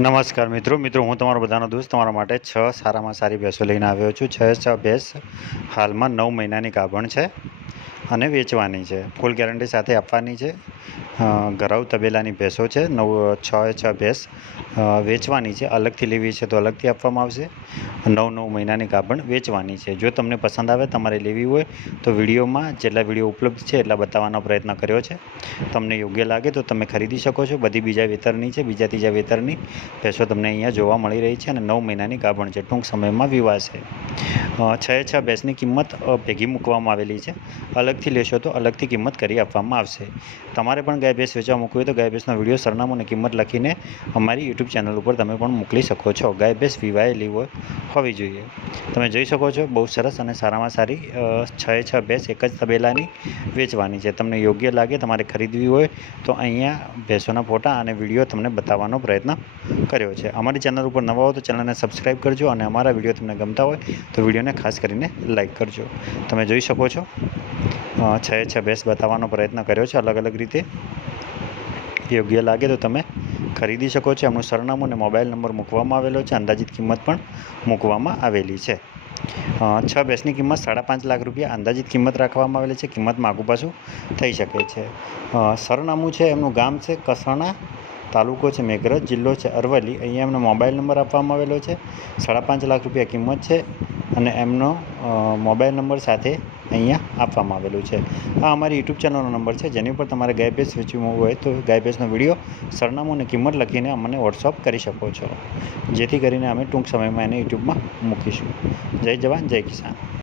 નમસ્કાર મિત્રો. મિત્રો, હું તમારો બધાનો દોસ્ત, તમારા માટે છ સારામાં સારી ભેંસો લઈને આવ્યો છું. છ છ ભેંસ હાલમાં નવ મહિનાની ગાભણ છે. અને વેચવાની છે. ફૂલ ગેરંટી સાથે આપવાની છે. અ, ઘરાઉ તબેલાની ભેંસો છે. નવ છ છ ભેંસ વેચવાની છે. અલગથી લેવી છે તો અલગથી આપવામાં આવશે. નવ નવ મહિનાની ગાભણ વેચવાની છે. જો તમને પસંદ આવે તમારે લેવી હોય તો વિડીયોમાં જેટલા વીડિયો ઉપલબ્ધ છે એટલા બતાવવાનો પ્રયત્ન કર્યો છે. તમને યોગ્ય લાગે તો તમે ખરીદી શકો છો. બધી બીજા વેતરની છે. બીજા ત્રીજા વેતરની ભેંસો તમને અહીંયા જોવા મળી રહી છે અને નવ મહિનાની ગાભણ છે. ટૂંક સમયમાં વિવાહ છે. છ છ ભેંસની કિંમત ભેગી મૂકવામાં આવેલી છે. અલગથી લેશો તો અલગથી કિંમત કરી આપવામાં આવશે. તમારે પણ ગાય ભેંસ વેચવા મૂકવી હોય તો ગાય ભેંસનો વીડિયો સરનામું અને કિંમત લખીને અમારી યુટ્યુબ ચેનલ ઉપર તમે પણ મોકલી શકો છો. ગાય ભેંસ વિવાયેલી હોવી જોઈએ. તમે જોઈ શકો છો બહુ સરસ અને સારામાં સારી છ છ ભેંસ એક જ તબેલાની વેચવાની છે. તમને યોગ્ય લાગે, તમારે ખરીદવી હોય તો અહીંયા ભેંસોના ફોટા અને વીડિયો તમને બતાવવાનો પ્રયત્ન કર્યો છે. અમારી ચેનલ ઉપર નવા હો તો ચેનલને સબસ્ક્રાઈબ કરજો અને અમારા વીડિયો તમને ગમતા હોય તો વિડીયોને ખાસ કરીને લાઈક કરજો. તમે જોઈ શકો છો છ, છે. ભેંસ બતાવવાનો પ્રયત્ન કર્યો છે અલગ અલગ રીતે. યોગ્ય લાગે તો તમે ખરીદી શકો છો. એમનું સરનામું અને મોબાઈલ નંબર મૂકવામાં આવેલો છે. અંદાજિત કિંમત પણ મૂકવામાં આવેલી છે. છ ભેંસની કિંમત સાડા પાંચ લાખ રૂપિયા. અંદાજિત કિંમત રાખવામાં આવેલી છે. કિંમતમાં આગુ પાછું થઈ શકે છે. સરનામું છે, એમનું ગામ છે, કસાણા તાલુકો છે, મેઘરજ જિલ્લો છે, અરવલ્લી. અહીંયા એમનો મોબાઈલ નંબર આપવામાં આવેલો છે. સાડા પાંચ લાખ રૂપિયા કિંમત છે અને એમનો મોબાઈલ નંબર સાથે અહીંયા આપવામાં આવેલું છે. આ અમારી યુટ્યુબ ચેનલનો નંબર છે. જેની ઉપર તમારે ગાય ભેંસ વેચવું હોય તો ગાય ભેંસનો વીડિયો, સરનામું અને કિંમત લખીને અમને વોટ્સઅપ કરી શકો છો. જેથી કરીને અમે ટૂંક સમયમાં એને યુટ્યુબમાં મૂકીશું. જય જવાન, જય કિસાન.